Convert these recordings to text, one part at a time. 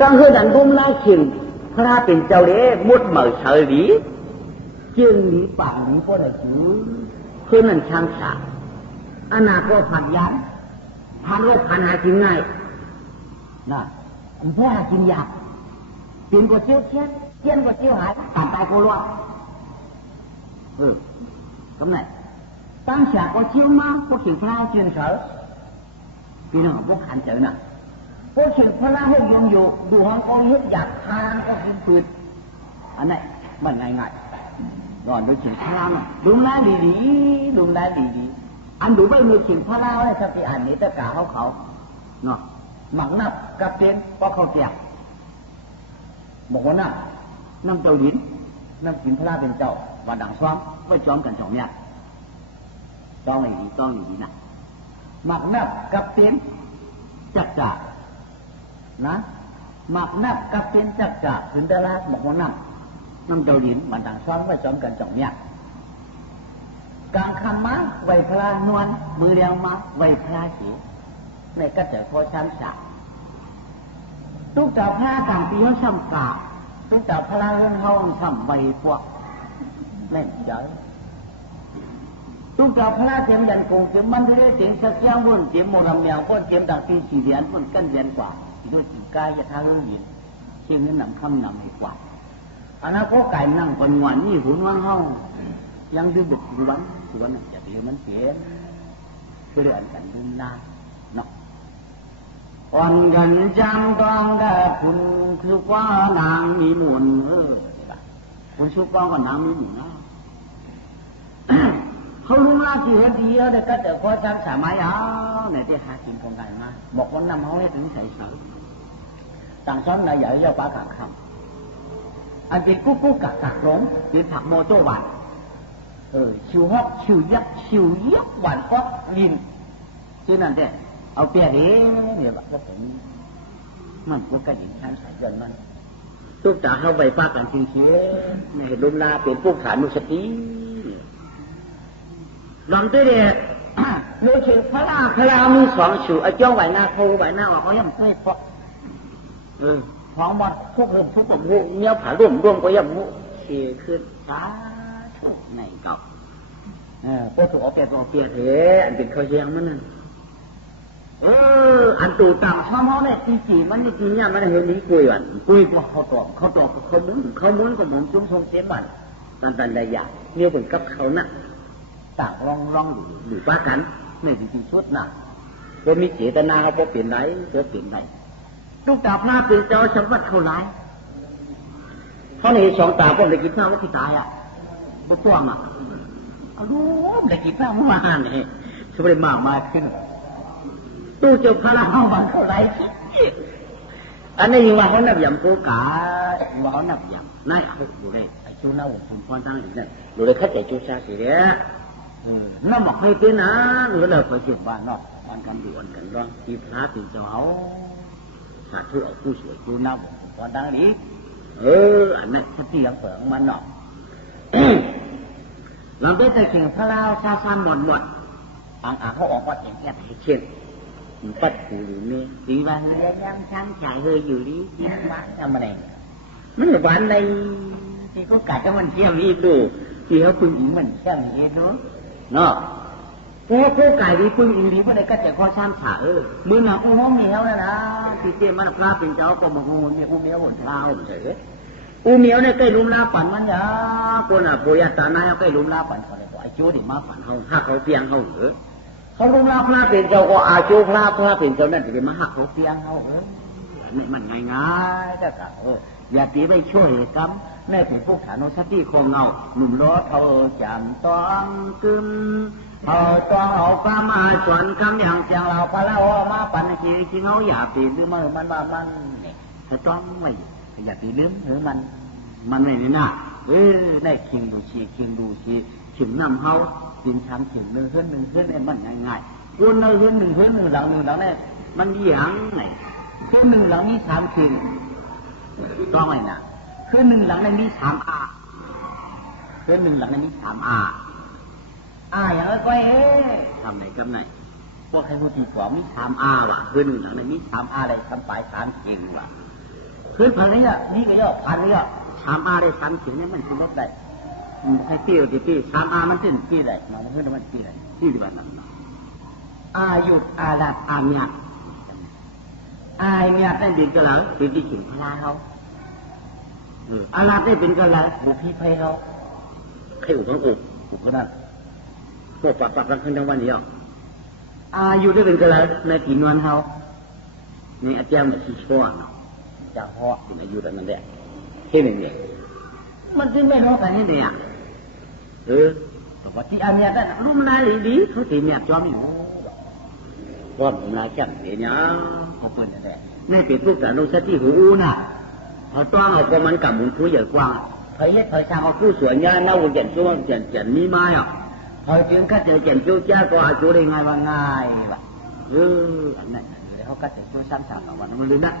ตั้งคือดันบุ้มล่าขิงพระเป็นเจ้าเล่มุดเหม่อเฉยหลีจึงหลีป่าหลีก็ได้จื้อคือนั่นช่างฉากอนาคตผัดยันพันโลกพันหากินง่ายนะผมพ่อหากินยากกินก็เชี่ยวเชี่ยเชี่ยนก็เชี่ยวหายการตายก็รอดทำไงตั้งฉากก็เชี่ยวมากพวกขิงพระเชี่ยนเฉยพี่น้องพวกขันเจอน่ะพวกขิงพระให้ยมอยู่ดูห้องก็เฮ็ดอยากทานก็กินปืนอันไหนมันง่ายๆนอนด้วยขิงพระน่ะดุมได้ดีๆดุมได้ดีๆอันดูไม่มีขิงพระเล่าได้สักทีอันนี้ตะกาเขาเนาะหมักนับกับเต้นเพราะเขาเตียกบอกว่าน้ำเจ้าดินน้ำขิงพระเป็นเจ้าว่าดังซ้อมไว้จอมกันสองเนี่ยต้องอย่างนี้นะหมักนับกับเต้นจักจ่านะหมักนับกับเต้นจักจ่าถึงได้ละบอกว่าน้ำเจ้าดินมันดังซ้อมไว้จอมกันสองเนี่ยกลางคำม้าไว้พระนวลมือเรียงม้าไว้พระสีในก็จะพอช้ำสาทุกเจ้าพระกลางปีเขาช้ำกาทุกเจ้าพระเรื่องเขาช้ำใบพวกเล่นเยอะทุกเจ้าพระเทียมยันคงเทียมมันที่ได้เสียงสักอย่างบนเทียมโมรำเมียวก็เทียมดังปีสี่เหรียญมันกันเหรียญกว่าที่ด้วยจิ๋วกายยะท่าเรื่องยินเชียงนั้นนำคำนำให้กว่าอันนั้นก็ไก่นั่งคนงวนนี่หุ่นว่างเฮายังดื้อบุกสวนจะเดี๋ยวมันเสียคือเรื่องกันดุนนาเนาะอ่อนกันจำต้องได้คุณคือว่านางมีหมุนคุณชุกป้องกับนางมีหมุนนะเขาลุงลาจีเหดียวเด็กก็เด็กพอจำสามัยเนี่ยที่หากินของกันมาบอกว่านำเขาให้ถึงใส่เสือต่างซ้อนนายใหญ่เจ้าป้าขางคำอันเป็นกุ๊กกักหลงเป็นผักโมโต้หวานชิวฮอกชิวยักหวานก็ลินชื่อนั่นเด้เอาเปียเด้เนี่ยแบบว่าผมมันพวกกระดิ่งชั้นสายเดินมันตุ๊กตาเข้าไปฟากันจริงเชียในลุมลาเป็นพวกขานุสติลำตัวเดียโลเชพระมีสองชิวไอ้เจ้าไหวหน้าเขาไหวหน้าออกเขายังไม่พอท้องมันทุกเรื่องทุกผมหูเนี้ยผ่าร่วมก็ยังหูเชี่ยขึ้นช้าถูกในเก่าพวกถูกเอาเปียเถอะอันเป็นข้าวเชียงมันนั่นอันตูต่ำช่อมเขาเนี่ยจีมันนี่จีเนี่ยมันเห็นนี้กุยวันกุยกว่าเขาตอบเขามุ้นกับหมุนจุ้งทรงเสียบันตันใดอย่างเนี่ยเป็นกับเขาน่ะต่างลองหรือป้ากันไม่จริงชุดน่ะก็มีเจตนาเขาพอเปลี่ยนไหนเสือเปลี่ยนไหนลูกตาพระเป็นเจ้าสมบัติเขาร้ายเขาในสองตาพวกในกินข้าวว่าที่ตายบุกตัวอ่ะรู้ในกินข้าวมาเนี่ยสมัยมาขึ้นตู้เจ้าพระเขาบังเขาร้ายอันนี้ว่าเขาหนับยำโกกาว่าเขาหนับยำนายเอาดูเลยไอ้ชูน่าผมพรตั้งอีกนั่นดูเลยขัดใจชูชาสีเนี่ยน้ำหมอกให้เป็นนะหรือเราไปเก็บบ้านนอกบ้านกันด่วนกันร้องที่พระถึงเจ้าสาธุเอาผู้สวยจูน่าผมพรตั้งนี้อันนั้นถ้าที่ยังเปิดมันเนาะเราได้แต่เข่งพระเล่าซาหมดเขาออกว่าอย่างเงี้ยให้เช่นปัดหูหรือเนี่ยดีว่าเฮ้ยยังช่างฉายเฮยอยู่ดียังบ้านทำอะไรมันบ้านในที่เขากัดก็มันเชี่ยมีดูที่เขาพึ่งอิงมันเชี่ยมีเนาะพวกเขาไก่ดีพึ่งอิงดีเพราะในก็จะข้อช้ำฉามือหนักอุ้มห้องเหนียวนะที่เตี้ยมันพระเป็นเจ้าก็มาหูเนี่ยอุ้มเหนียวหนเท้าเฉยอุ้มเหนียวเนี่ยใกล้ลุมลาปั่นมันยาคนปุยตาหน้าใกล้ลุมลาปั่นเขาเลยบอกไอ้โจ้ดิมาปั่นเขาหักเขาเปียงเขาเขาลุมลาพระเป็นเจ้าก็อาโจ้พระเป็นเจ้านั่นจะมาหักเขาเปียงเขานี่มันง่ายๆแต่ก็อย่าตีไปช่วยกำนี่เป็นพวกฐานสติโคงเงาหนุ่มล้อเขาจำต้องกึมเอาต้องเอาปลามาสวนคำอย่างเสียงเราพระเรามาปั่นจริงเขาอย่าตีลืมมันว่ามันถ้าต้องไม่อย่าตีลืมหรือมันไม่นี่นะได้คิงดูชีถึงนำเขากินช้ำถึงหนึ่งขึ้นเนี่ยมันง่ายๆวนหนึ่งหลังเนี่ยมันอย่างไงขึ้นหนึ่งหลังนี้สามคิงต้องไงนะขึ้นหนึ่งหลังในนี้3 อาขึ้นหนึ่งหลังในนี้3 อาอย่างไรก็ทำไหนกับไหนพวกใครพูดดีกว่ามี3 อาว่ะขึ้นหนึ่งหลังในนี้3 อาอะไรทำปลาย3คิงว่ะ คืนพันเลยอ่ะนี่ก็ย่อพันเลยอ่ะสามอาได้สามเสียงเนี่ยมันคือลดได้ให้ตีก็ตีสามอามันตื่นตีได้มาเพื่อนมันตีได้ตีดีกว่านั้นอายุอาลาอาเมียอาเมียได้เป็นกระเหล่าเป็นที่ขิงพลาเขาอาลาได้เป็นกระเหล่าหูพี่ไพเขาใครอุของอุก็นั่นพวกปักทั้งวันนี้อ่ะอายุได้เป็นกระเหล่าในตีนวลเขาในอาจารย์มันชี้ชั่วเนาะจากพ่อเป็นอายุแต่นั้นแหละแค่นี้เนี่ยมันจึงไม่ร้องกันนี่เนี่ยแต่ว่าที่อาเมียนั่นรู้มันนายดีเขาตีเมียจอมอยู่ก้อนผมนายแค่เนี้ยเขาเปิดนั่นแหละในเป็นพวกแต่โนสติหูน่ะเขาต้องเอาความมันกับมุนผู้ใหญ่กว้างเผยเผยช่างเอาผู้สวยงามน่าวุ่นเจ็บช่วงเจ็บนี่มาอ่ะเผยถึงข้าเจอเจ็บจู่จ้าก็อาจูได้ไงว่าง่ายว่ะอันนั้นเขาก็จะช่วยซ้ำๆกับวันนั้นมันลืมนะ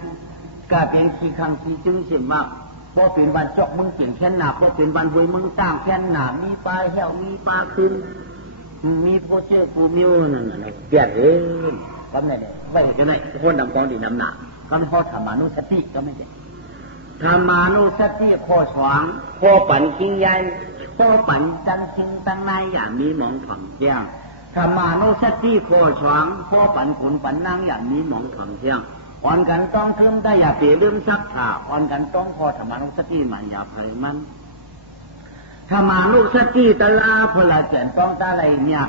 ก็เป็นขี้คังขี้จึงเสียมากพอเป็นวันจอกมึงเสียงแค่หนาพอเป็นวันบุยมึงตั้งแค่หนามีปลาแห้วมีปลาคืนมีโพเชื่อปูมิวนั่นเปลี่ยนก็ไม่ได้ไว้จะไหนคนดำกองดีน้ำหนักก็ไม่พอธรรมานุสติก็ไม่ใช่ธรรมานุสติข้อสองข้อปั่นคิงยันข้อปั่นจังคิงตั้งในอย่างมีหมองถ่อมเที่ยงธรรมานุสติข้อสองข้อปั่นขุนปั่นนั่งอย่างมีหมองถ่อมเที่ยงอ่อนกันต้องเพิ่มได้อย่าเปลี่ยนเรื่องชักขาอ่อนกันต้องพอธรรมานุสติมันอย่าเผยมันธรรมานุสติตะลาพลาเจนต้องตาอะไรเนี่ย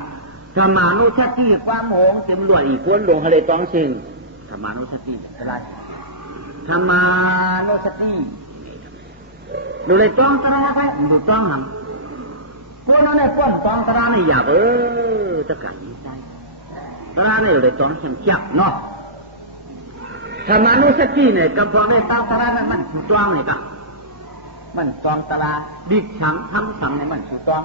ธรรมานุสติความโหงเต็มหลวดอีกคนหลวงอะไรต้องสิ่งธรรมานุสติตะลาธรรมานุสติดูเลยต้องตะลาไปดูต้องหังพวกนั้นเนี่ยพวกต้องตะลาเนี่ยอย่าจะกันนี้ได้ตะลาเนี่ยเลยต้องเข้มจับเนาะธรรมานุสติเนี่ยกำพอได้ต้องตะลานั้นมันถูกต้องเลยกันมันตองตลาดิกฉังทำสังในมันถูกต้อง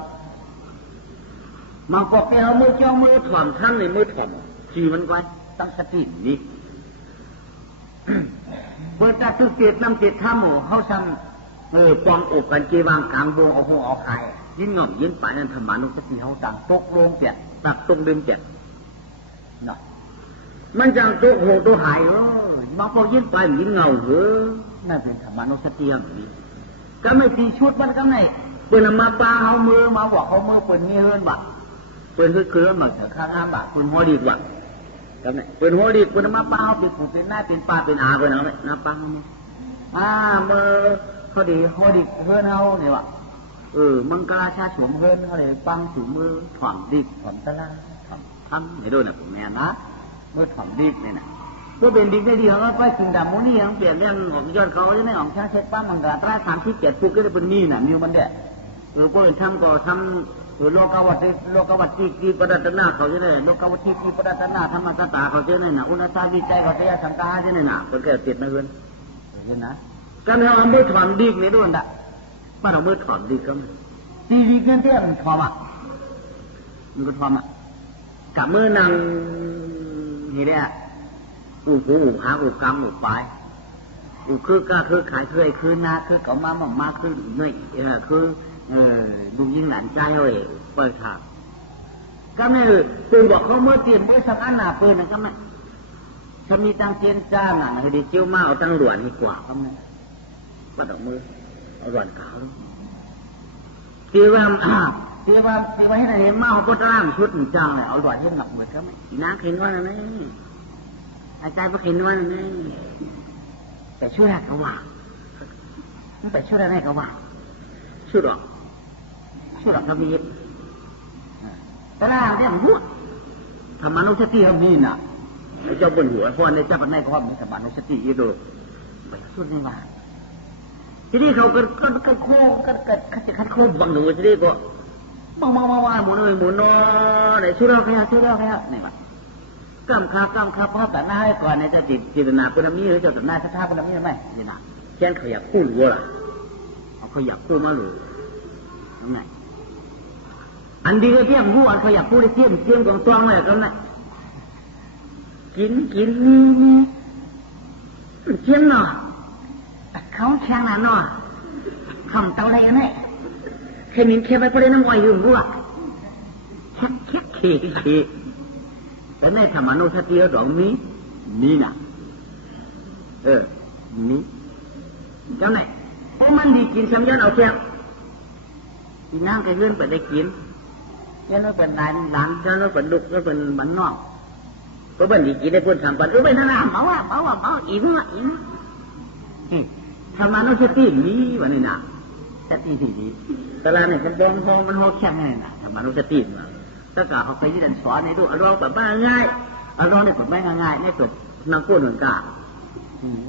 มันก็ไปเอามือจ้องมือถ่อมทั้งในมือถ่อมขี่มันไว้ตั้งสตินี่เปิดตาตุเกตน้ำเกตท่าหมูเขาทำปองอกกันจีวางกลางวงเอาหัวเอาไข่ยินงอมยินป่านั่นธรรมานุสติเขาสั่งตกลงเปียกตักตรงเดิมเปียกเนาะมันจังตกโหตัวหายบางพอยินไปยินเงานั่นเป็นธรรมานุสติอย่างนี้ก็ไม่ตีชุดมันก็ไม่เปิดมาปลาเอามือมาบอกเขามือเปิดมีเฮิร์นบ่เปิดคือมาเถอะข้างห้ามบ่เปิดหัวดีกว่าก็ไม่เปิดหัวดีเปิดมาปลาเอาเป็นผู้เป็นหน้าเป็นปลาเป็นอาเปิดเอาไหมน้าปลาเนี่ยมือเขาดีหัวดีเฮิร์นเอาเนี่ยว่ะมังกรชาฉวมเฮิร์นเขาเลยปังถูมือถ่อมดิบถ่อมตะลาถ่อมทำให้ดูนะผมแม่นะมือถ่อมดิบเนี่ยนะก็เป็นดิกได้ดีเขาก็ไปกินดำมูนี่ยังเปลี่ยนเรื่องของยอดเขาจะไม่ออกช้าเช็ดป้ามังกรตรา37 ปุ๊กก็จะเป็นนี่น่ะมิวมันเด็ดก็เป็นทำก็ทำโลกวัตติปรัตนาเขาจะได้โลกวัตติปรัตนาธรรมสตาเขาจะได้น่ะอุณสาวิจัยเขาจะสังฆาจะได้น่ะเป็นแก่ติดนะเพื่อนเห็นนะการเอามือถอนดิกนี่ด้วยน่ะป้าเอามือถอนดิกก็ตีดิกนั่นเท่ามันถอมอ่ะมันก็ถอมอ่ะกับมือนั่งนี่แหละอุหูอุหาอุกรรมอุปายอุคือก็คือขายเคยคือนาคือเขามาคือเหนื่อยคือดูยิ่งหลานใจเลยเปิดฉากก็ไม่ปืนบอกเขาเมื่อเตรียมไว้สักอันหนาปืนนะก็ไม่ถ้ามีตังเตียนจ้าหน่ะให้ดีเชี่ยวมาเอาตังหลวนดีกว่าก็ไม่ปัดออกมือเอาหลวนขาวเตี้ยว่าให้เห็นมาเอาพุทธร่างชุดจังเลยเอาหลวนให้หนักเหมือนก็ไม่น้าเห็นว่าอะไรอาจารย์ก็เห็นว่านี่แต่ช่วยอะไรก็ว่าแต่ช่วยอะไรก็ว่าช่วยหรอกทำมีแต่ละเนี่ยมันมั่วธรรมานุสติทำนี่น่ะเจ้าบนหัวพอในเจ้าปัญญาก็ว่ามีธรรมานุสติอีโดไปสุดในว่าทีนี้เขาก็โค้จะคัดโค้บังหนูทีนี้ก็มาหมุนเลยหมุนนอไหนช่วยเราแค่นี่ว่ากำคาพ่อแต่หน้าให้ก่อนในจะจิตนาปุณมีหรือจะจิตนาท่าปุณมีหรือไม่จิตนาแค่เขาอยากพูดรู้ล่ะเขาอยากพูดมาหรือทำไงอันดีก็เที่ยงรู้อันเขาอยากพูดได้เที่ยงกองตองเลยก็ไม่กินนี่เที่ยงเนาะเขาแข็งหนาเนาะคำเต่าอะไรกันเนี่ยแค่มินแค่ไปพอได้น้ำอ้อยอยู่รู้อ่ะแค่ขี้แต่ในธรรมานุสติดอกนี้นี่นะนี่ เจ้าไหนเพราะมันดีกินช้ำย้อนเอาแค่กินน้ำไก่เลื่อนไปได้กินเจ้าเราเป็นนายหลานเจ้าเราเป็นลูกเจ้าเป็นบ้านนอกก็เป็นดีกินได้พูดทางปันเป็นทางเมาอิ่มทำมาโนสติมีวันนี้นะสติดีตลาดเนี่ยมันบองห้องมันห้องแข็งไงนะทำมาโนสติมาถ้าเกิดเขาไปยืนสอนในดูอารมณ์แบบบ้าง่ายอารมณ์ในกฎไม่ง่ายไม่จบนางกู้เหมือนกัน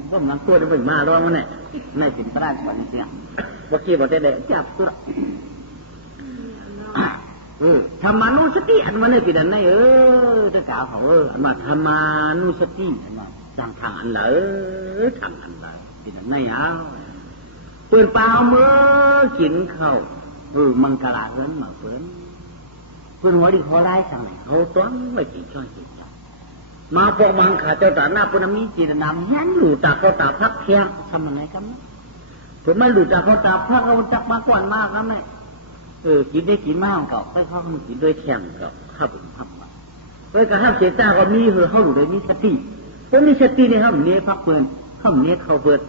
ก็นางกู้ได้เป็นมาร้องมันเนี่ยในสินตราสอนเสียบางทีบอกได้เด็กจับตัวธรรมานุสติอันมันเนี่ยเป็นอันไหนจะกล่าวเขาอันว่าธรรมานุสติอันว่าจังทางอันเหลอทางอันเหลอเป็นอันไหนเปิดเปล่าเมื่อกินข้าวมังกรเอินมาเปิดหัวดีเขาไล่สั่งเลยเขาต้อนไม่กินช้อนกินจานมาพอมังขาเจ้าตาหน้าปุณมีจีนนำยันหลุดจากเขาตาพักเพียงทำยังไงกันผมไม่หลุดจากเขาตาพักเขาจับมากกว่ามากนะแม่กินได้กินมากเก่าไปเขากินด้วยแข็งเก่าข้าวผมทำมาเฮ้ยกระทั่งเสียจ้าก็มีเขาหลุดเลยมีสติเพราะมีสติเนี่ยครับเนี้ยพักเปิดข้ามเนี้ยเขาเปิด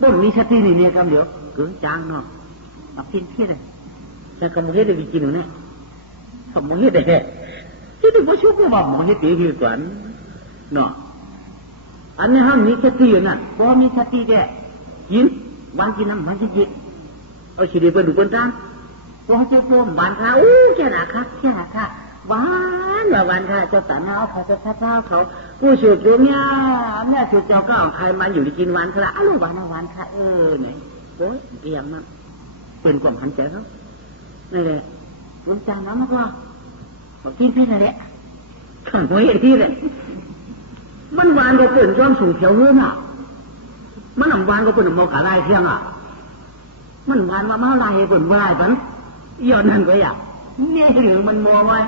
ต้นมีสตินี่เนี่ยครับเดี๋ยวเกินจางเนาะเอากินเพี้ยเลยแต่ขโมยได้กินหนูเนี่ยขโมยได้ที่ดูว่าชุบว่าหมอเฮ็ดตีคือก่อนเนาะอันนี้ห้ามมีสติอยู่นั่นพอมีสติแก่กินวันกินน้ำมันจะยิบเอาชีวิตเป็นดูเป็นตามพอเจ้าโกมหวานข้าวแค่หนาค่ะหวานว่าหวานค่ะเจ้าตาหน้าเขาจะทัดเท้าเขาผู้ฉุดโยมเนี่ยฉุดเจ้าก็เอาใครมาอยู่ที่กินหวานค่ะลูกหวานค่ะเนี่ยโอ้ยเกี่ยงมันเป็นความหันใจเขานี่แหละลุงจานน้ำมากกว่าบอกกินพี่นั่นแหละขังไว้ที่เลยมันหวานก็เป็นย้อมสูงเขียวเฮือนอ่ะมันหวานก็เป็นโมขาลายเที่ยงอ่ะมันหวานมาเมาลายเป็นวายปันย้อนนั่นก็อยากเนี่ยหรือมันมัวไว้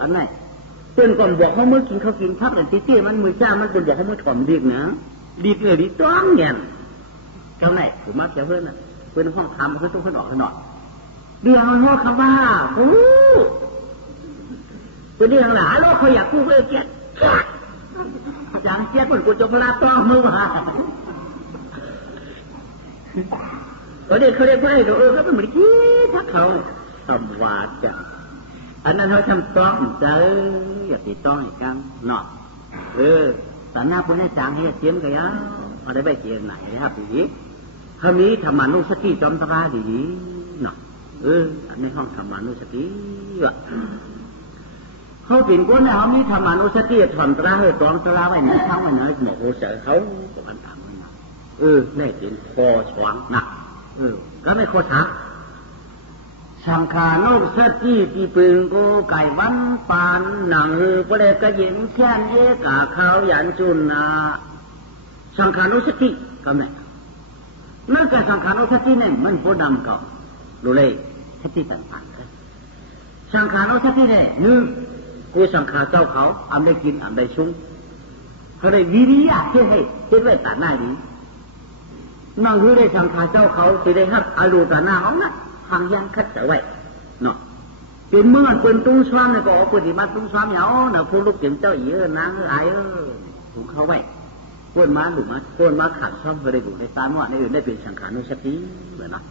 อันไหนเตือนก่อนบอกเขาเมื่อกินเขากินพักแต่ที่มันมือจ้ามันเป็นบอกเขาเมื่อถ่อมดีนะดีเลยดีจ้องเงี้ยเจ้าไหนผมมาเขียวเฮือนอ่ะเป็นห้องทำเขาต้องขึ้นออกขนาดเดี๋ยวโน้คำว่าตัวนี้หลาโลกเขาอยากกู้เพื่อเกียรติจางเกียรติคนกูจะพลาดต้องมือมาตัวนี้เขาเรียกว่าเขาเป็นเหมือนกี้ถ้าเขาทำวาดจังอันนั้นเขาทำต้องเจออย่าติดต้องอีกครั้งเนาะแต่หน้าคนให้จางเฮียเสียมกันยังพอได้ไปเกียรติไหนนะครับดีเขามีธรรมานุสติจอมตราดีเนาะอันนี้ห้องธรรมานุสติวะเขาเป็นคนเนี่ยเขามีธรรมานุสติถอนตราให้ตองตราไว้ไหนทั้งไว้ไหนหมอกโหเสือเขาประมาณต่างไว้นะได้เป็นคอช้างหนักก็ไม่คอช้างสังขานุสติที่ปึงโกไก่วันปานหนังประเดกระยิงแค่นเยกาข้าวยันจุนนาสังขานุสติก็ไม่นั่นก็สังขานุสติเนี่ยมันโพดำเก่าดูเลยสติต่างๆสังขารเอาสติเนี่ยกูสังขารเจ้าเขาอันได้กินอันได้ชุ่มเขาได้วิริยะที่ให้ที่ไว้ตาหน้าดีนั่งคือได้สังขารเจ้าเขาที่ได้ฮับอารูตาหน้าเขานะทางยังคัดจะไว้เนาะเป็นเมื่อเป็นตุ้งซ้อมเนี่ยก็ปฏิบัติตุ้งซ้อมเหยาเนาะพวกลูกเจ้าเจ้าอีนางไอ้ถูกเขาไว้ก้นมาหลุมมาก้นมาขัดซ้อมเขาได้ดูได้ตามว่าในอื่นได้เป็นสังขารนุสติเหมือนนะ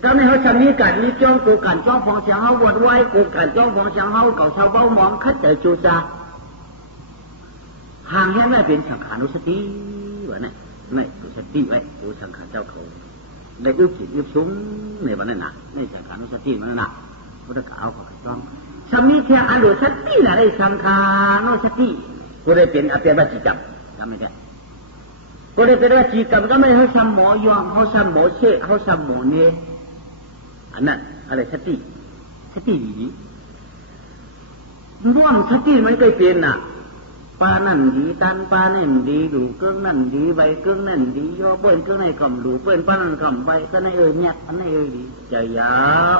เจ้าในเขาจะมีการมีจ้องกูการจ้องฟองเสียงเขาวดไว้กูการจ้องฟองเสียงเขาเก่าชาวเบ้ามองคัดแต่จูซาห่างแค่ไม่เป็นสังขานุสติวะเนี่ยไม่ดูสติไว้ดูสังขารเจ้าเขาได้ยุบจิตยุบซุ้มในวันนั้นนะไม่สังขานุสติมันนะพุทธกล่าวเขาจ้องสามีเทียอันดูสตินะได้สังขานุสติกูได้เป็นอภิวัติกรรมทำไม่ได้กูได้เป็นวัติกรรมก็ไม่เขาทำหมอยองเขาทำหมอเชะเขาทำหมอเนอันนั้นอะไรสติดีร่วมสติมันเคยเป็นน่ะปลานั่นดีตันปลานั่นดีดูเครื่องนั่นดีใบเครื่องนั่นดีย่อเปิ้นเครื่องในกำดูเปิ้นปลานั่นกำใบก็ในเนี่ยอันในดีใจยาว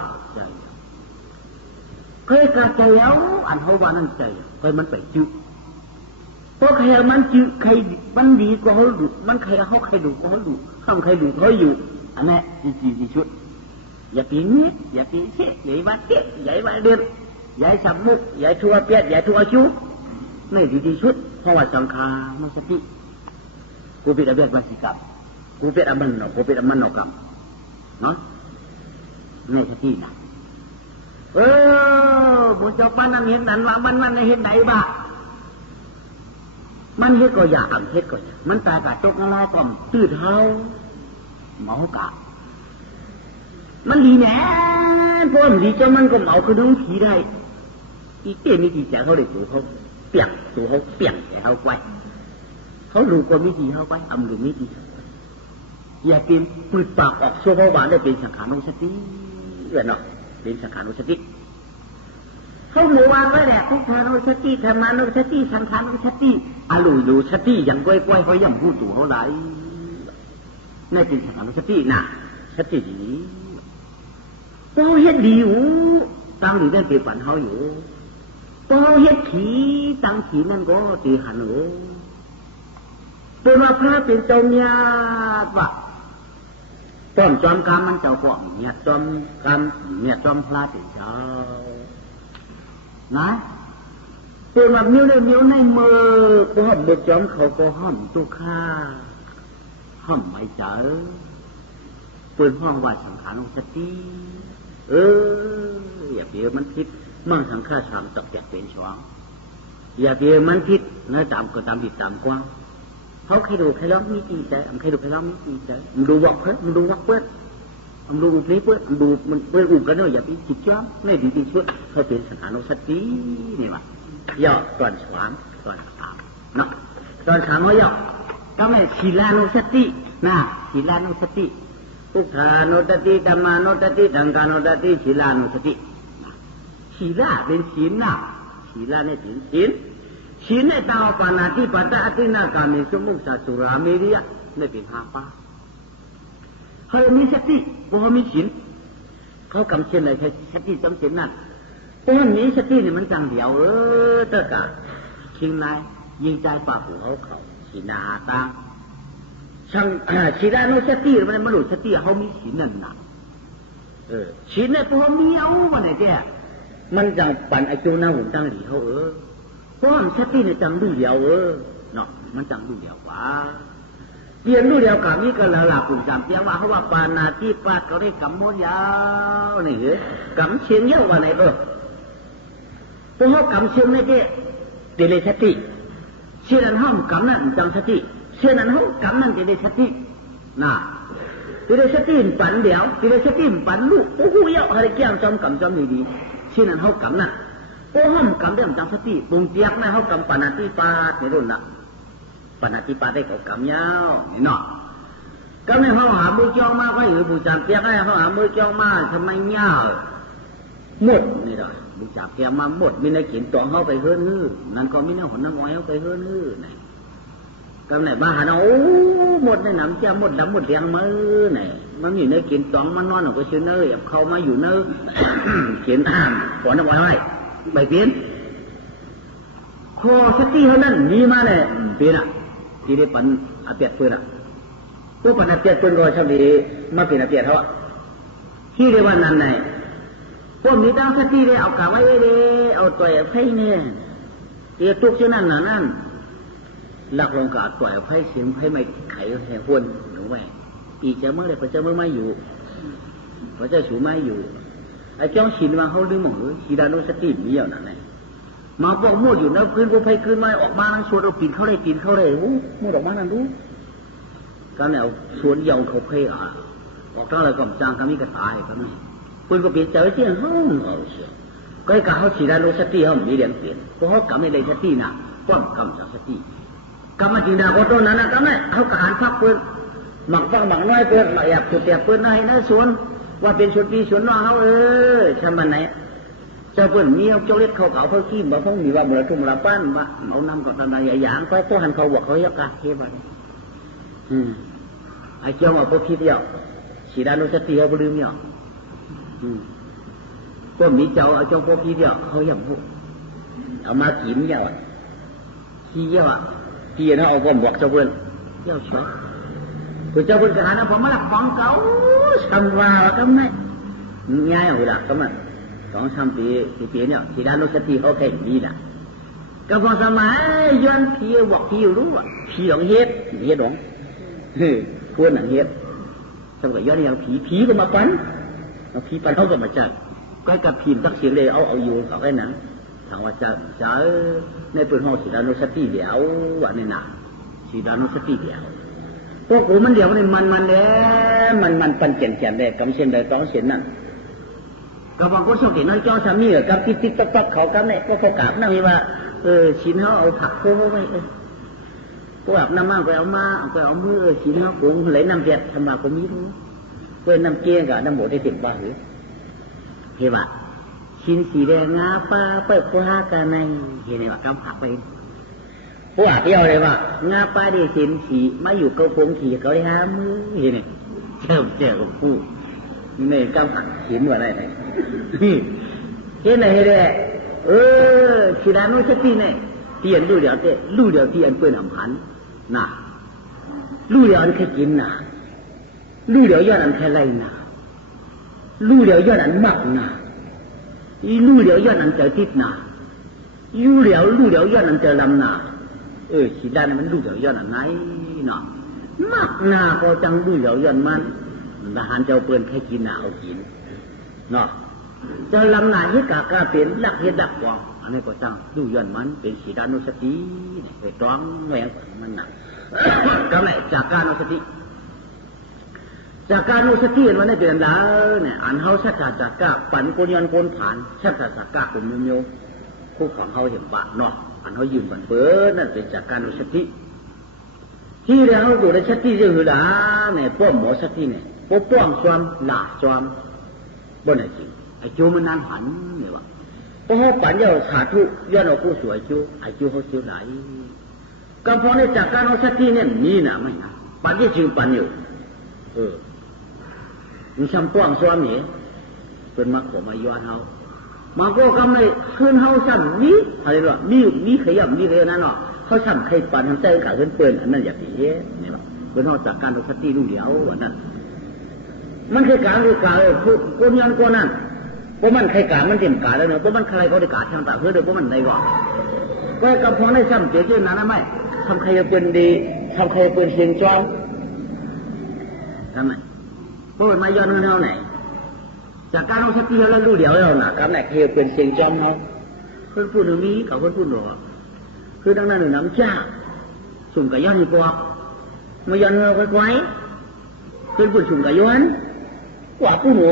เคยกระใจยาวอันเขาว่านั่นใจเคยมันไปจืดเพราะใครมันจืดใครมันดีกว่าเขาดูมันใครเขาใครดูก็เขาดูข้ามใครดูเขาอยู่อันนี้ดีชุดอย่าปีนี้อย่าปีเชี่ยใหญ่บ้านเตี้ยใหญ่บ้านเดือนใหญ่สำนึกใหญ่ทัวเปียดใหญ่ทัวชุดไม่ดีชุดเพราะว่าสังขารนุสติกูเป็นอภิวัติกรรม กูเป็นอมันเนาะกูเป็นอมันเนาะกรรมเนาะในสติน่ะบุญเจ้าป้านั่นเห็นนั่นว่ามันเห็นไหนบ้ามันเฮ็ดก็อยากเฮ็ดก็อยากมันตายกะจกละลายก่อมตื่นเฮาเมากะมันดีแหน่เพราะมันดีเจ้ามันก็เมาคือดูผีได้อีเตี้ยมีกี่แสเขาได้ตัวเขาเปียกตัวเขาเปียกแต่เขาไว้เขารู้กว่ามีกี่เขาไว้อำรู้มีกี่อย่ากินปืดปากออกชั่วเขาหวานได้เป็นสังขารนุสติเนาะเป็นสังขารนุสติเขาหรือวางไว้แหละทุกขานุสติธรรมานุสติสังขานุสติอรูอยู่สติอย่างก้อยๆเขาย่ำพูดตัวเขาไหลในเป็นสังขารนุสติน่ะสตินี้ก็เฮ็ดดีอยู่ตั้งดีได้เป็นฝันเขาอยู่ก็เฮ็ดขีตั้งขีนั่นก็ตีหันอยู่เป็นว่าพระเป็นเจ้าเนี่ยว่าต้นจอมกรรมมันเจ้ากว่าเนี่ยจอมกรรมเนี่ยจอมพระเป็นเจ้านะเป็นว่ามิ้วในมือก็ห้อมเด็กจอมเขาก็ห้อมตุค่าห้อมไม่เจอเปิดห้องว่าสังขารนุสติอย่าเพียมันคิดมั่งสังขารชามตกจากเป็นช่วงอย่าเพียมันคิดเนื้อตามก็ตามดิบตามกว้างเขาใครดูใครร้องมีจีใจใครดูใครร้องมีจีใจมันดูวักเพื่อนมันดูวักเพื่อนมันดูนี้เพื่อนมันดูมันเพื่อนอุ่นกันเนาะอย่าไปจิตจ้องไม่ดีจริงชั่วเขาเป็นสังขารนุสตินี่มาย่อตอนสว่างตอนสามเนาะตอนสามเขาย่อก็ไม่ศีลานุสตินะศีลานุสติพุทธานุสติธรรมานุสติสังฆานุสติศีลานุสติศีลาเป็นศีลนะศีลาเนี่ยเป็นศีลศีลในตาปานาติปัตตะอตินากามิสมุสาสุราเมริยะไม่เป็นห้าป้าเขามีสติพอมีศีลเขากำเช่นเลยแค่สติจำศีลนั่นเพราะมีสติเนี่ยมันจังเดียวตะกะคิงนายยิงใจปากหัวเขาศีลนาตาช่างศีลานุสติมันไม่รู้สติเขามีศีลนั่นนะศีลเนี่ยพอมีเอาวันไหนแกมันจังปั่นไอโจหน้าหุ่นตั้งหลีเขาเพราะสติเนี่ยจังดูเดียวเนาะมันจังดูเดียวว่าเปลี่ยนดูเดียวกับนี้ก็ละลาปุ่นจำเพียงว่าเขาว่าปานาติปาเขาได้กำมดยาวนี่กำเชียงเยอะว่าไหนพวกเขากำเชียงไม่ได้เดลสติเชื่อนั้นห้องกำนั่นจังสติเชื่อนั้นห้องกำนั่นเดลสติน่ะเดลสติปั่นเดียวเดลสติปั่นลูกโอ้โหเยอะอะไรเกี่ยงจอมกำจอมดีเชื่อนั้นห้องกำนั่นโอ้ห้องกำเรื่องจังสติปุ่งเตียกนะห้องกำปานาติปาในรุ่นน่ะปานาติปาได้เขากำยาวนี่เนาะก็ไม่ห้องหามือจ้องมาก็อยู่บูชาเตียกได้ห้องหามือจ้องมาทำไมเงี้ยหมดนี่ดอกบูชาเตียกมาหมดมีในขีนตัวเขาไปเฮือนฮื้อนั่นก็มีในหนน้ำอ้อยเขาไปเฮือนฮื้อไหนก็ไหนบ้าหาโอ้หมดในหนังเจ้าหมดดำหมดเลี้ยงมือไหนมันอยู่ในขีนตัวมันนอนอยู่ก็ชื่อเนยเขามาอยู่เนยขีนหัวน้ำอ้อยไปเปลี่ยนคอสติเขานั่นมีมาเลยเปลี่ยนอ่ะที่ได้ปันอาเปียดปืนอ่ะตัวปันอาเปียดปืนก็ชอบดีมาเปลี่ยนอาเปียดเขาที่เรียกว่านั้นไงพวกนี้ตั้งสติได้เอากะไว้เลยเอาต่อยไพ่เนี่ยเดี๋ยวตุกเช่นนั้นนั่นหลักลงกะต่อยไพ่เสียงไพ่ไม่ไขแห่หุ่นหนูแหวอีเจ้าเมื่อไรพระเจ้าเมื่อไม่อยู่พระเจ้าสูไม่อยู่ไอ้เจ้าชินว่าเขาลืมหมดชีดานุสติมีอย่างนั้นไงมาบอกมั่วอยู่นะพื้นกูไพ่คืนมาออกมาชวนเราปีนเข้าได้ปีนเข้าได้โอ้มั่วออกมานั่นรู้การเนี่ยชวนเยาเขาไพ่ออกตั้งเลยก่อมจางก็มีกระตายก็ไม่ปืนก็เปลี่ยนใจไว้เที่ยงห้องเอาเชียวก็ให้กับเขาชีดานุสติเขามีเรียนเปลี่ยนเพราะเขากำไม่ได้สตินะป้องกำจากสติกำมาจินดาโคตรนั้นนะกำไม่เขากระหันพักปืนหมักฟังหมักน้อยปืนหมักแอบจุดแตกปืนในนะสวนว่าเป็นชนปีชนน้องเขาทำมันไหนเจ้าเปิ้ลมีเอาเจ้าเล็ดเขาเพื่อขี้มาพ้องมีว่าเมื่อทุ่มละปั้นมาเอานำกับตาใหญ่ยางไปพวกหันเขาบอกเขาเยอะกะเทบอะไรไอ้เจ้าว่าพวกขี้เดียวสีดานุสติเขาลืมเนี่ยพวกมีเจ้าเอาเจ้าพวกขี้เดียวเขาอย่างพวกเอามากินเยอะขี้เยอะขี้เขาเอาก็บอกเจ้าเปิ้ลเจ้าช็อตคือเจ้าเปิ้ลกระหันนะผมมาหลับฟังเขาทำว่าก็ไม่ง่ายเอาหลักก็มัน2-3 ปีเนี่ยสีดานุสติเขาแค่นี้นะก็พอสมัยย้อนพี่บอกพี่รู้อ่ะพี่หลงเฮ็ดหลง ควรหนังเฮ็ดทำกับย้อนอย่างผีก็มาปั้นเอาผีปั้นเขาก็มาจัดก็กับพิมพ์ตักเสียงเลยเอาอยู่เขาแค่นั้นถามว่าจะในปืนห้องสีดานุสติเดียวว่าในหนาสีดานุสติเดียวพวกกูมันเดียวนี่มันแล้วมันปันเก่งๆเลยกำเช่นใดต้องเช่นนั้นกับบางคนชอบเห็นน้อยจ้อสามีกับติ๊กต๊อกเขากับเนี่ยก็เขากราบนั่งมีว่าชิ้นเขาเอาผักโค้งไว้พวกน้ำมาไปเอามือชิ้นเขาโค้งไหลน้ำเด็ดทำมาก็มีรู้เพื่อนน้ำเกี้ยกับน้ำโบได้เต็มบ้าหรือเห็นว่าชิ้นสีแดงงาปลาเปิดผ้ากันในเห็นไหมว่ากำผักไปพวกเที่ยวเลยว่างาปลาได้ชิ้นสีมาอยู่เกาพงขี่เขาได้หามือเห็นไหมเจ้ากับผู้นี่กำผักชิ้นว่าอะไรเห็นไหมเห็นไหมสีดานุสติเนี่ยเตียนลู่เดียวเตียนเปิ้นหำพันน่ะลู่เดียวอันแค่กินน่ะลู่เดียวยอดอันแค่ไรน่ะลู่เดียวยอดอันมักน่ะอีลู่เดียวยอดอันเจอทิศน่ะลู่เดียวยอดอันเจอลำน่ะสีดาเนี่ยมันลู่เดียวยอดอันไหนน่ะมักน่ะพอจังลู่เดียวยอดมันทหารเจ้าเปิ้นแค่กินน่ะเอากินเนาะเจอลำน่ะเฮ็ดกะเป็นลักเฮ็ดดักกว่าอันนี้ก็จังดูย้อนมันเป็นสีดานุสติไปตรองแหวงมันหนักก็ไหนจากการนุสติวันนี้เป็นแล้วเนี่ยอันเฮาชัดจากกะปั่นโกนยันโกนผ่านชัดจากกะผมโยคู่ของเฮาเห็นว่าเนาะอันเฮายืนบันเบิดนั่นเป็นจากการนุสติที่เราเฮาตัวในสติจะหือดาเนี่ยป้อมหมอสติเนี่ยป้องความหลาความบ่ได้จริงไอ้โจมันนานหันเนี่ยว่าเพราะเขาปั่นเยาสาธุย้อนเอาผู้สวยจูไอจูเขาเสียหลายกำพองในจากการเอาสติเนี่ยมีนะไม่นะปั่นที่จึงปั่นอยู่มันซ้ำป้องซ้อมเนี่ยเป็นมาขอมาย้อนเขามาก็กำไม่ขึ้นเขาซ้ำนี้อะไรหรอมีขยับมีอะไรนั่นหรอเขาซ้ำใครปั่นทำใจขาขึ้นเปินอันนั้นอย่างนี้เนี่ยหรอเป็นเขาจากการเอาสติลูกเดียววันนั้นมันคือการกูย้อนกูนั่นเพราะมันใครกามันเต็มกาแล้วเนอะเพราะมันใครเขาได้กาทางต่างเพื่อเดี๋ยวเพราะมันในก่อนก็กำพองได้ซ้ำเจ๊นั้นนะไม่ทำใครจะเป็นดีทำใครจะเป็นเสียงจ้องทำไมเพราะมันมาย้อนเงินเท่าไหนจากการเอาสติแล้วรู้เดี๋ยวเราหนักกับไหนใครจะเป็นเสียงจ้องเขาเพื่อนพูดหนึ่งนี้กับเพื่อนพูดหนึ่งคือดังนั้นหนึ่งน้ำจ้าสุ่มกับย้อนอีกว่ามาย้อนเราไว้เพื่อนพูดสุ่มกับย้อนกว่าผู้หนู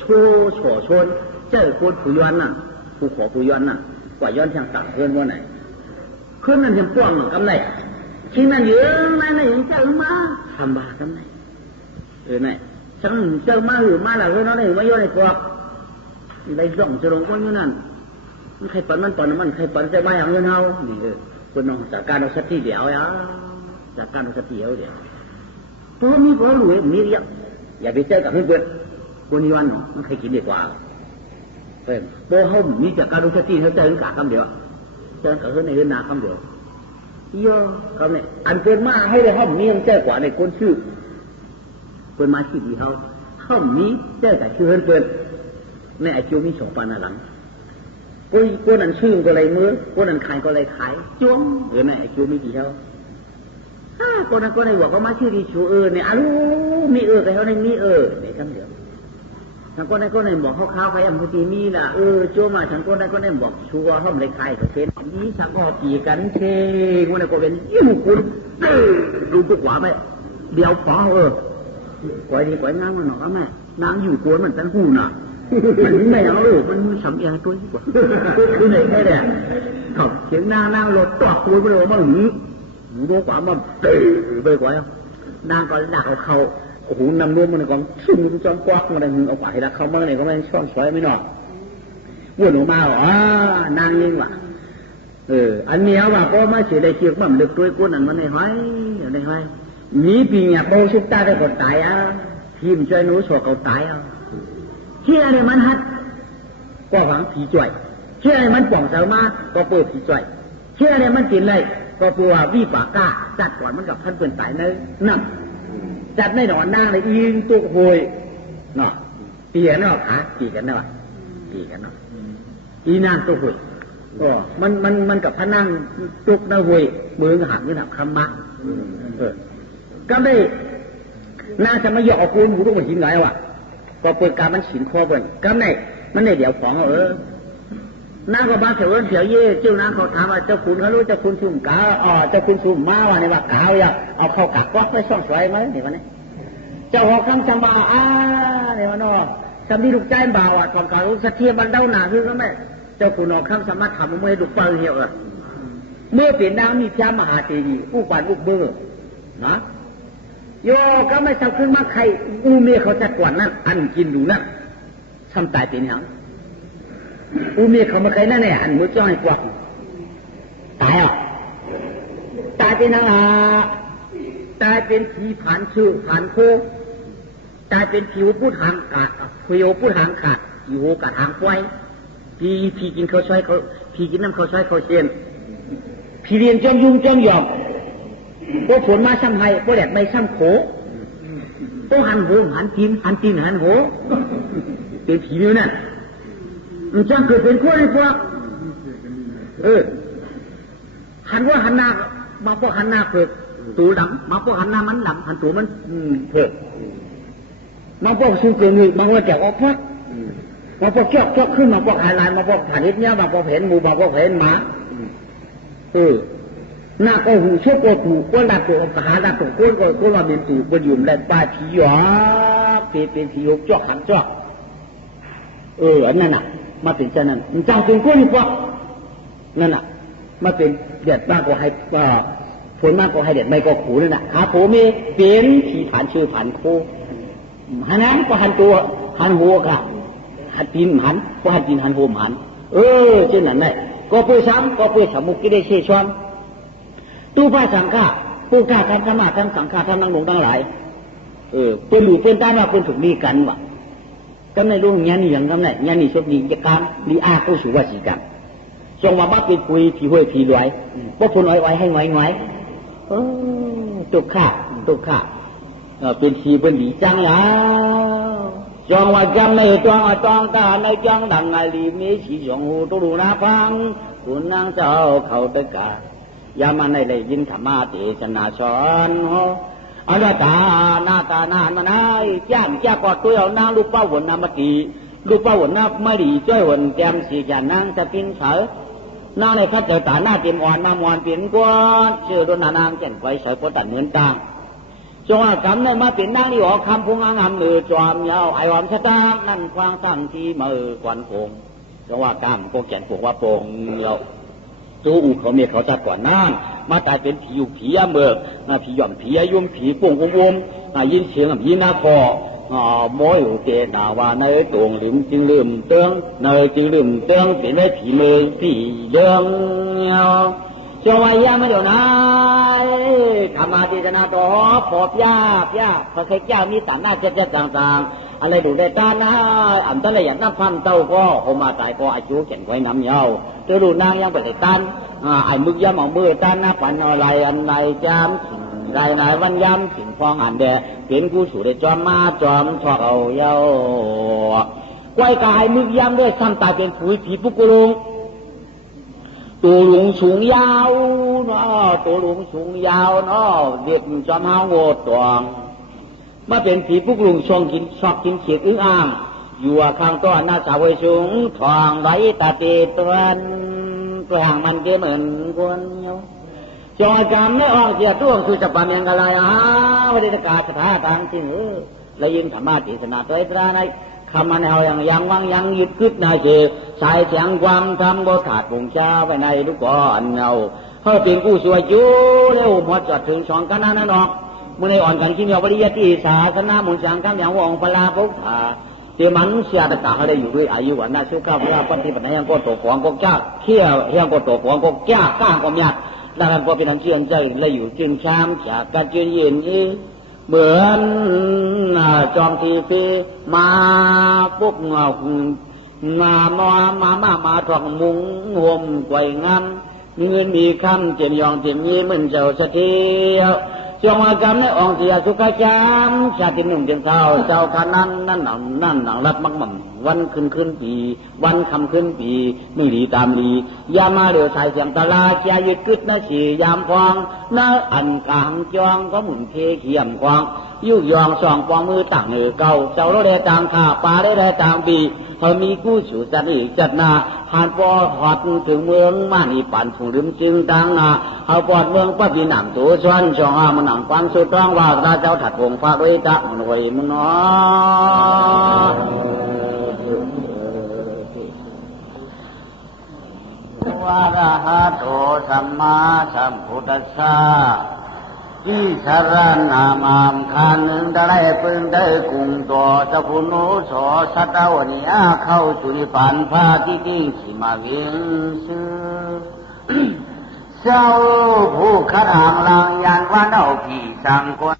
โฉชนเจ้าโคตรผู้ย้อนน่ะผู้ขอผู้ย้อนน่ะกว่าย้อนทางต่างเพื่อนว่าไหนเพื่อนนั่นเห็นป้วงกำไรชิ้นนั้นเยอะนั่นไหนเจ้ามาทำบาปกำไรไหนฉันเจ้ามาหรือมาแล้วเพื่อนนั่นเองมาย้อนในกรอบได้ส่งจะลงก้นอยู่นั่นมันใครปั่นมันใครปั่นจะมาอย่างเงินเฮานี่คนน้องจากการเอาสติเดียวจากการเอาสติเดียวตัวมีก็รวยมีเยอะอย่าไปเจอกับเพื่อนคนย้อนเนาะมันใครกินดีกว่าเป็นโบห่มมีจากการรู้สติเขาเจอกับคำเดียวเจอกับเพื่อนในเรื่องนาคำเดียวเยอะคำนี้อันเป็นมาให้ได้ห่มมีมันเจอกว่าในคนชื่อเป็นมาชีพเขาห่มมีเจอกับชื่อเพื่อนในอาชีพมีสองปันหลังคนนั้นชื่อก็เลยมือคนนั้นขายก็เลยขายจ้วงในอาชีพมีกี่เท่าคนนั้นก็เลยบอกว่ามาชื่อดีชูเนี่ยอาลูมีแต่เขาในมีในคำเดียวฉันก็ได้ก็ได้บอกเขาใครอันพุทธิมีล่ะโจมาฉันก็ได้ก็ได้บอกชัวห้องเลยใครก็เช่นนี้สักก็ปีกันเชงวันนี้ก็เป็นยิ่งคุณดูตุกหวาไปเดี๋ยวพอปล่อยดีปล่อยนางมันหนอกแม่นางอยู่กวนมันตั้งหูน่ะมันไม่เอาลูกมันสำเอียงตัวยิ่งกว่าคือไหนแค่เนี่ยขับเสียงนางรถตอกตัวไปเลยมาหือดูกว่ามันเตะไปกว่านางก็ดักเอาเขาโอ้โหนำรวมมันก็ซึ่งมันจอมกวักมันเอาไปดักเขาเมื่อไหร่ก็ไม่ช่อนสวยไม่หนอกวนออกมาอ๋อนางยิงว่ะอันนี้ว่าก็มาเสียได้เชือกมันลึกด้วยก้นอันมันในห้อยในห้อยมีปีเนี่ยโบชุบตาได้ก็ตายทีมช่วยหนูสวกเขาตายเชื่ออะไรมันฮัดก็หวังผีจ่วยเชื่ออะไรมันป่องเสามาก็เปิดผีจ่วยเชื่ออะไรมันกินเลยก็ปัววิปากาจัดก่อนมันกับท่านเปิ่นตายเนื้อนั่งจัดไม่หนอนนั่งเลยยิงตุกหวยเนาะตีกันเนาะขาตีกันเนาะตีกันเนาะอีนางตุกหวยก็มันกับท่านนั่งตุกเนาะหวยมือหักนี่หนักคำมะ ก็ได้น่าจะมาหยอกกูหมูต้องมาหินไงวะก็เปิดการมันฉินคอเบิ่งก็ได้มันได้เดี๋ยวของน้าก็บ้าเถียวเถียวเย่เจ้าน้าเขาถามว่าเจ้าคุณเขารู้เจ้าคุณสุ่มกาเจ้าคุณสุ่มมาว่าในว่ากาวอย่าเอาเข้ากักวัดไว้ซ่องสวยไหมเนี่ยวันนี้เจ้าหอกคำจำบาเนี่ยวันนอจำที่ลูกใจบ่าวตอนการรู้สะเทียบันเดาหนาคือก็ไม่เจ้าคุณหอกคำสามารถทำมันให้ลูกเปิลเหี่ยวเมื่อเปลี่ยนนางมีพระมหาเจดีย์ผู้กวาดลูกเบอร์นะโยก็ไม่ทำขึ้นมาใครอูเมียเขาจะกวาดนั่นอันกินดูนั่นทำตายเป็นอย่างอูเมียเขามาใครนั่นเนี่ยอันมือจ้อยกว่าตายอ่ะตายเป็นอะไรตายเป็นผีผ่านชื่อผ่านโคตายเป็นผิวพูดหางกาดผิวพูดหางขาดผิวกาดหางควายผีกินเขาใช้เขาผีกินน้ำเขาใช้เขาเชียนผีเรียนจอมยุ่งจอมหยอกพวกผลมาซ้ำไห้พวกแดดไม่ซ้ำโขพวกหันโหหันจีนหันโหเป็นผีนี่นั่นมันจ้างเกิดเป็นคนไอ้พวกหันว่าหันหน้ามาพวกหันหน้าเผือกตัวดำมาพวกหันหน้ามันดำหันตัวมันเผือกมาพวกสู้เกินหนึ่งมาพวกแจกออกพัดมาพวกเจาะขึ้นมาพวกหายลายมาพวกผ่านนิดเนี้ยมาพวกเห็นหมูมาพวกเห็นหมาหน้าก็หูชั่วก็หูก็ดัดตัวหาดัดตัวก็มาเป็นตู่ก็อยู่ในป่าผีหยอเป็นผีหกจอกหันจอกอันนั้นน่ะมาเป็นเจ้านั้นมันจ้างเป็นคนพวกนั่นน่ะมาเป็นเดือดมากกว่าให้ผลมากกว่าให้เดือดไม่ก็ขู่นั่นน่ะหาโผมีเป็นผีฐานชื่อผ่านโคหันนั้นก็หันตัวหันหัวค่ะหันตีนหันก็หันตีนหันหัวหันเช่นนั้นได้ก็เพื่อซ้ำก็เพื่อสมุกิได้เชี่ยชวนตู้ผ้าสังฆาผู้กล้าทำธรรมะทำสังฆาทำนั่งลงตั้งหลายเพื่อนหลู่เพื่อนต้านว่าเพื่อนถูกดีกันวะก็ในรุ่งยันนี่อย่างนั้นแหละยันนี่ชดดีจะการดีอาเข้าสู่วสีกรรมจงมาบ้าเป็นปุยผีห้วยผีรวยพวกคนอ้อยให้ไว้ตุกข้าเป็นผีเป็นหลีจังแล้วจองว่าจำในจองว่าจองตาในจองดังไงลีมีสีสองหูตุลุนาพังคุณนางเจ้าเขาตะกายามันในเลยยินธรรมะเทศนาสอนอนุตาหน้ามันให้ย่างจ้ากอดตัวเอานางลูกป้าหวนนามตีลูกป้าหวนนาไม่ดีจ้อยหวนแจมสีจานนางจะปินเสือนางในข้าเจ้าตาหน้าเต็มอ่อนมามวนเปลี่ยนกวนเชื่อโดนนางแก่นไว้สอยโพตันเหมือนตางจงอากรรมในมาเป็นนางนี่ออกคำพงงามมือจอมยาวไอวามชะตานั่นควางตั้งที่มือควันโป่งจงว่ากรรมโป่งแก่นโป่งว่าโป่งเราตัวอูเขาเมียเขาจะก่อนน้ำมาตายเป็นผีอยู่ผียาเมือกผีหย่อมผียุ่มผีป่งวมยินเสียงยินนาคอโมยอุเกนาวาในตวงลืมจึงลืมเตืองในจึงลืมเตืองเป็นได้ผีมือผีเดืองจงวายาไม่เดี๋ยวนะธรรมะเทศนาต่อปอบยาพระเจ้าเจ้ามีต่างหน้าเจ็ดต่างๆอะไรดูได้ตานะอันตรายน้ำพันเต้าก็โอมาตายก็อายุเขียนไว้น้ำเยาเจอดูนางยังไปได้ตันไอ้มึกย้ำเอามือตันนะปันอะไรอันไหนจำไรไหนวันย้ำสิ่งฟองอันเดเป็นผู้สู่ได้จอมมาจอมชอบเอาเยาไว้กายมึกย้ำด้วยซ้ำตายเป็นผู้ผีปุกลุงตัวลุงสูงยาวเนาะตัวลุงสูงยาวเนาะเด็กจอมเฮาโง่ตวงมาเป็นผีปุกลุงชอบกินเขียดอึ้งอ่างอยู่ข้างต้นหน้าสาวสูงทองไร้ตาตีตัวตัวห่างมันเกเหมือนคนเนาะจอยจำไม่ออกเสียตัวคือจะปามยังอะไรวันนี้กาสถาทางที่และยินธรรมะเทศนาตัวไอ้ตราในคำมันเอาอย่างวังยังยึดคืบนายเจสายเสียงความทำบ่ขาดปุ่งชาไว้ในลูกก่อนเอาเขาเป็นผู้สวยจูเร็วหมดจดถึงสองกันนั่นนอกเมื่อในอ่อนกันขี้เหนียวปริยัติศาสนามุนสังคำอย่างวงพลาภุกขาเจ้ามันเสียตะกาเขาได้อยู่ด้วยอายุวันน่าสุขภาพเวลาปฏิบัติในยังก็ตัวของก็จ้าเขี้ยวยังก็ตัวของก็จ้าก้างก็มีดังนั้นพอเป็นทางเชื่อใจและอยู่จึงชามจากการยืนยืนเหมือนจอมทีฟีมาปุ๊บมาถอกมุงห่มไกวงามมีเงินมีคำเจียมยองเจียมยี่เหมือนเจ้าเสถียร จงมากรรมในองค์เสียสุขจามชาติหนุ่มเดือนเช้าเจ้าขานั้นนั่นหนังรับมักมั่งวันขึ้นปีวันคำขึ้นปีมือดีตามดียามาเร็วสายเสียงตลาเชียยึดกึดนะฉียามฟองนาอันกลางจองก็หมุนเทเขียมควางยุยองส่องปองมือต่างเเก่าเจ้าโรเดต่างข้าปลาได้ต่างบีเขามีกู้ฉูจัดอีกจัดนาผ่านปอหอดถึงเมืองมานีปั่นผงลืมจึงต่างนาเอาปอดเมืองป้าปีหนังตัวชวนช่องอามันหนังฟังสุดร้องว่าพระเจ้าถัดวงฟ้าด้วยตะมันไว้มึงเนาะวะระหะโตสัมมาสัมพุทธัสสะที่สารนามามคันได้ปืนได้กุงตัวตะพุนุโสสัตวนิอาเข้าจุลิปันพาที่กิ้งสิมาเวียงซื้อเจ้าผู้ขนางลางยานวันเอาผีสังกวน